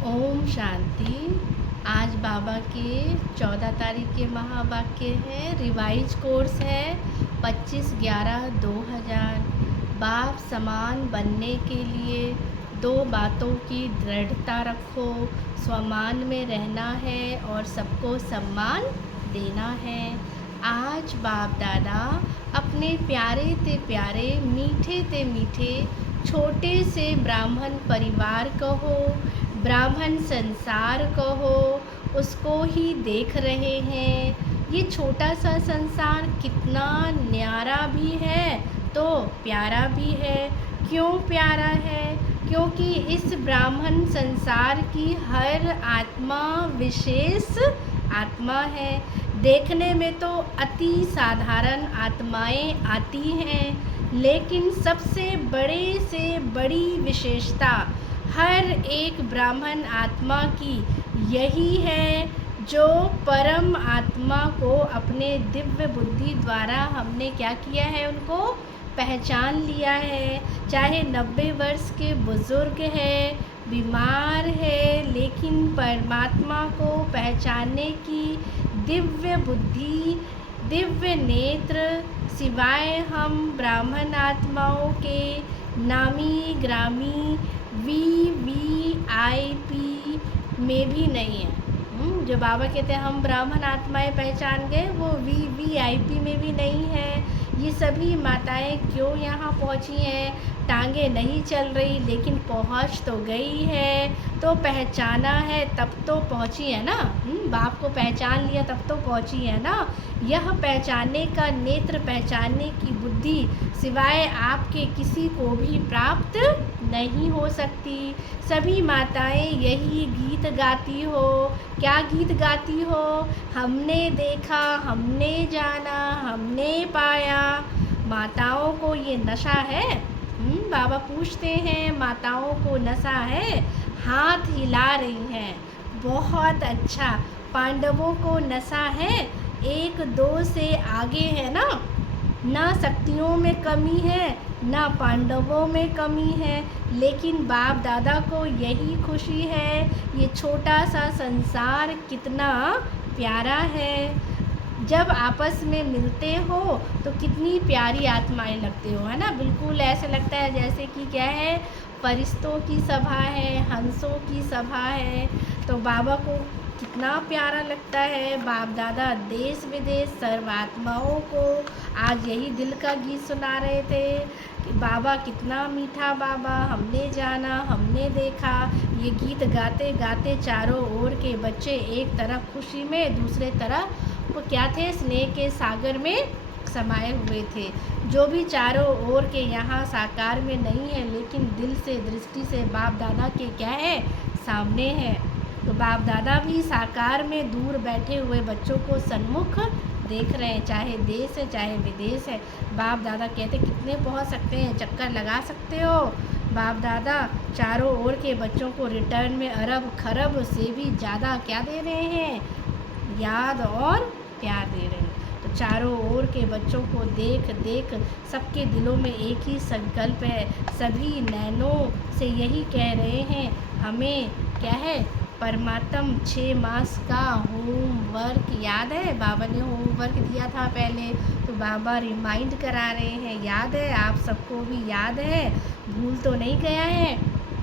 ओम शांति। आज बाबा के 14 तारीख के महावाक्य हैं। रिवाइज कोर्स है 25/11/2000। बाप समान बनने के लिए दो बातों की दृढ़ता रखो। स्वमान में रहना है और सबको सम्मान देना है। आज बाप दादा अपने प्यारे ते प्यारे, मीठे ते मीठे, छोटे से ब्राह्मण परिवार कहो, ब्राह्मण संसार कहो, उसको ही देख रहे हैं। ये छोटा सा संसार कितना न्यारा भी है तो प्यारा भी है। क्यों प्यारा है? क्योंकि इस ब्राह्मण संसार की हर आत्मा विशेष आत्मा है। देखने में तो अति साधारण आत्माएं आती हैं, लेकिन सबसे बड़े से बड़ी विशेषता हर एक ब्राह्मण आत्मा की यही है, जो परम आत्मा को अपने दिव्य बुद्धि द्वारा हमने क्या किया है, उनको पहचान लिया है। चाहे 90 वर्ष के बुजुर्ग है, बीमार है, लेकिन परमात्मा को पहचानने की दिव्य बुद्धि, दिव्य नेत्र सिवाय हम ब्राह्मण आत्माओं के नामी ग्रामी VIP में भी नहीं है। जो बाबा कहते हैं हम ब्राह्मण आत्माएं पहचान गए, वो VIP में भी नहीं है। ये सभी माताएं क्यों यहाँ पहुँची हैं? टांगे नहीं चल रही, लेकिन पहुँच तो गई है। तो पहचाना है तब तो पहुँची है ना। बाप को पहचान लिया तब तो पहुँची है ना। यह पहचानने का नेत्र, पहचानने की बुद्धि सिवाय आपके किसी को भी प्राप्त नहीं हो सकती। सभी माताएं यही गीत गाती हो। क्या गीत गाती हो? हमने देखा, हमने जाना, हमने पाया। माताओं को ये नशा है? बाबा पूछते हैं, माताओं को नशा है? हाथ हिला रही हैं। बहुत अच्छा। पांडवों को नशा है? 1-2 से आगे है ना। ना शक्तियों में कमी है, ना पांडवों में कमी है, लेकिन बाप दादा को यही खुशी है। ये छोटा सा संसार कितना प्यारा है। जब आपस में मिलते हो तो कितनी प्यारी आत्माएं लगते हो, है ना। बिल्कुल ऐसे लगता है जैसे कि क्या है, फरिश्तों की सभा है, हंसों की सभा है। तो बाबा को कितना प्यारा लगता है। बाप दादा देश विदेश सर्वात्माओं को आज यही दिल का गीत सुना रहे थे कि बाबा कितना मीठा बाबा, हमने जाना, हमने देखा। ये गीत गाते गाते चारों ओर के बच्चे एक तरफ खुशी में, दूसरे तरफ वो क्या थे, स्नेह के सागर में समाये हुए थे। जो भी चारों ओर के यहाँ साकार में नहीं है, लेकिन दिल से, दृष्टि से बाप दादा के क्या है, सामने है। तो बाप दादा भी साकार में दूर बैठे हुए बच्चों को सन्मुख देख रहे हैं, चाहे देश है चाहे विदेश है। बाप दादा कहते कितने पहुंच सकते हैं, चक्कर लगा सकते हो। बाप दादा चारों ओर के बच्चों को रिटर्न में अरब खरब से भी ज़्यादा क्या दे रहे हैं, याद और प्यार दे रहे हैं। तो चारों ओर के बच्चों को देख देख सबके दिलों में एक ही संकल्प है। सभी नैनों से यही कह रहे हैं, हमें क्या है, परमात्म 6 मास का होमवर्क याद है। बाबा ने होमवर्क दिया था पहले, तो बाबा रिमाइंड करा रहे हैं, याद है, आप सबको भी याद है, भूल तो नहीं गया है।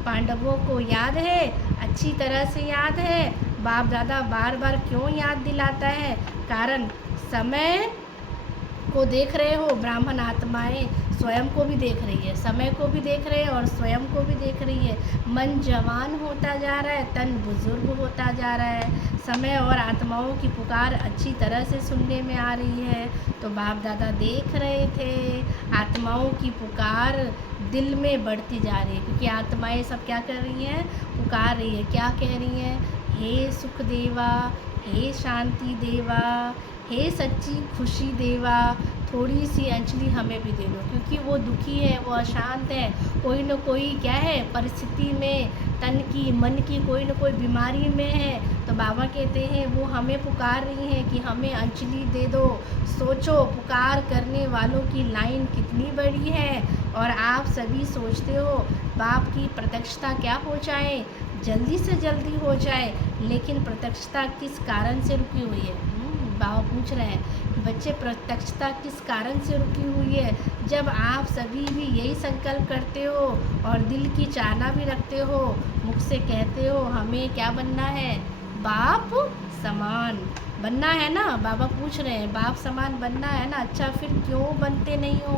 पांडवों को याद है, अच्छी तरह से याद है। बाप दादा बार बार क्यों याद दिलाता है? कारण समय को देख रहे हो, ब्राह्मण आत्माएं स्वयं को भी देख रही है, समय को भी देख रहे हैं और स्वयं को भी देख रही है। मन जवान होता जा रहा है, तन बुजुर्ग होता जा रहा है। समय और आत्माओं की पुकार अच्छी तरह से सुनने में आ रही है। तो बाप दादा देख रहे थे, आत्माओं की पुकार दिल में बढ़ती जा रही है, क्योंकि आत्माएं सब क्या कर रही हैं, पुकार रही है। क्या कह रही हैं? हे सुख देवा, हे शांति देवा, हे सच्ची खुशी देवा, थोड़ी सी अंजलि हमें भी दे दो, क्योंकि वो दुखी है, वो अशांत है, कोई न कोई क्या है, परिस्थिति में, तन की मन की कोई न कोई बीमारी में है। तो बाबा कहते हैं वो हमें पुकार रही हैं कि हमें अंजलि दे दो। सोचो, पुकार करने वालों की लाइन कितनी बड़ी है, और आप सभी सोचते हो बाप की प्रत्यक्षता क्या हो जाए। जल्दी से जल्दी हो जाए, लेकिन प्रत्यक्षता किस कारण से रुकी हुई है? बाबा पूछ रहे हैं, बच्चे प्रत्यक्षता किस कारण से रुकी हुई है? जब आप सभी भी यही संकल्प करते हो और दिल की चाहना भी रखते हो, मुख से कहते हो हमें क्या बनना है? बाप समान बनना है ना? बाबा पूछ रहे हैं, बाप समान बनना है ना? अच्छा, फिर क्यों बनते नहीं हो?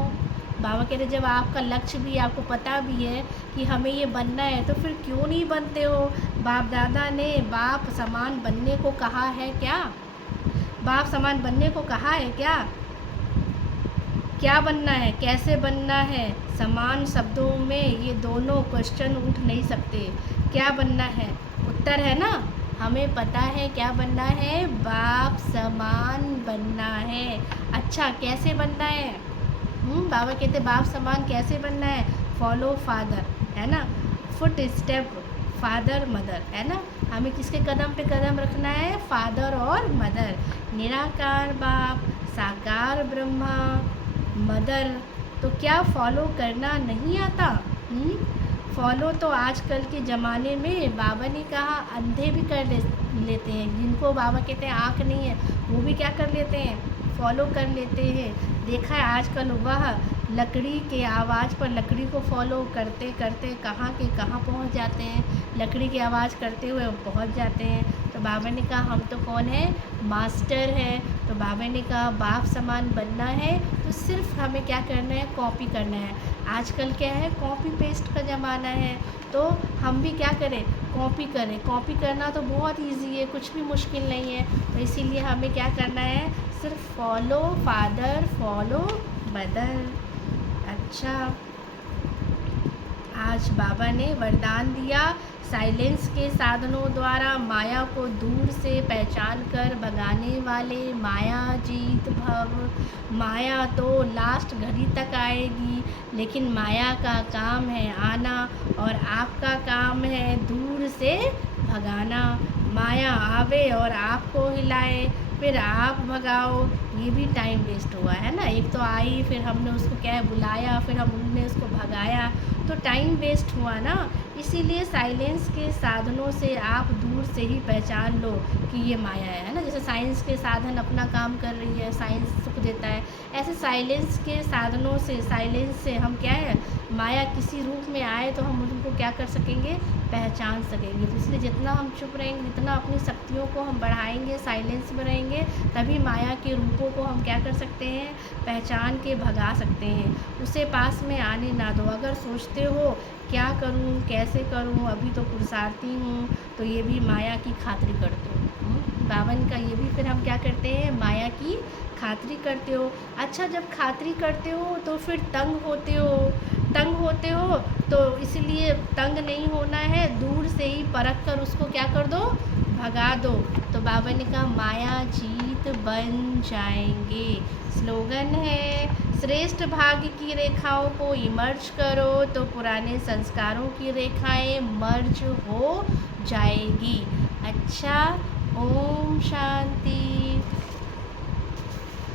बाबा कह रहे जब आपका लक्ष्य भी आपको पता भी है कि हमें ये बनना है, तो फिर क्यों नहीं बनते हो? बाप दादा ने बाप समान बनने को कहा है क्या? बाप समान बनने को कहा है क्या? क्या बनना है, कैसे बनना है? समान शब्दों में ये दोनों क्वेश्चन उठ नहीं सकते। क्या बनना है? उत्तर है ना, हमें पता है क्या बनना है, बाप समान बनना है। अच्छा, कैसे बनना है? बाबा कहते बाप समान कैसे बनना है? फॉलो फादर, है ना, फुट स्टेप फादर मदर, है ना। हमें किसके कदम पे कदम रखना है? फादर और मदर। निराकार बाप, साकार ब्रह्मा, मदर। तो क्या फॉलो करना नहीं आता? फॉलो तो आजकल के ज़माने में बाबा ने कहा अंधे भी कर लेते हैं। जिनको बाबा कहते हैं आँख नहीं है, वो भी क्या कर लेते हैं? फॉलो कर लेते हैं। देखा है आजकल वह लकड़ी के आवाज़ पर लकड़ी को फॉलो करते करते कहाँ के कहाँ पहुँच जाते हैं। लकड़ी की आवाज़ करते हुए वो पहुँच जाते हैं। तो बाबा ने कहा हम तो कौन है? मास्टर है। तो बाबा ने कहा बाप समान बनना है, तो सिर्फ हमें क्या करना है? कॉपी करना है। आजकल क्या है? कॉपी पेस्ट का ज़माना है। तो हम भी क्या करें? कॉपी करें। कॉपी करना तो बहुत ईजी है, कुछ भी मुश्किल नहीं है। तो इसीलिए हमें क्या करना है? सिर्फ फॉलो फादर, फॉलो मदर। अच्छा, आज बाबा ने वरदान दिया, साइलेंस के साधनों द्वारा माया को दूर से पहचान कर भगाने वाले माया जीत भव। माया तो लास्ट घड़ी तक आएगी, लेकिन माया का काम है आना और आपका काम है दूर से भगाना। माया आवे और आपको हिलाए, फिर आप भगाओ, ये भी टाइम वेस्ट हुआ है ना। एक तो आई, फिर हमने उसको क्या है बुलाया, फिर हमने उसको भगाया, तो टाइम वेस्ट हुआ ना। इसीलिए साइलेंस के साधनों से आप दूर से ही पहचान लो कि ये माया है ना। जैसे साइंस के साधन अपना काम कर रही है, साइंस सुख देता है, ऐसे साइलेंस के साधनों से, साइलेंस से हम क्या है, माया किसी रूप में आए तो हम उनको क्या कर सकेंगे? पहचान सकेंगे। तो इसलिए जितना हम चुप रहेंगे, जितना अपनी शक्तियों को हम बढ़ाएंगे, साइलेंस में रहेंगे, तभी माया के रूपों को हम क्या कर सकते हैं? पहचान के भगा सकते हैं। उसे पास में आने ना दो। अगर सोचते हो क्या करूं, कैसे करूं, अभी तो पुरुषार्थी हूँ, तो ये भी माया की खातिरी करते हो। बावन का ये भी फिर हम क्या करते हैं? माया की खातिरी करते हो। अच्छा, जब खातिरी करते हो तो फिर तंग होते हो। तंग होते हो तो इसलिए तंग नहीं होना है, दूर से ही परख कर उसको क्या कर दो? भगा दो। तो बाबा ने कहा माया जीत बन जाएंगे। स्लोगन है, श्रेष्ठ भाग्य की रेखाओं को इमर्ज करो तो पुराने संस्कारों की रेखाएं मर्ज हो जाएगी। अच्छा, ओम शांति।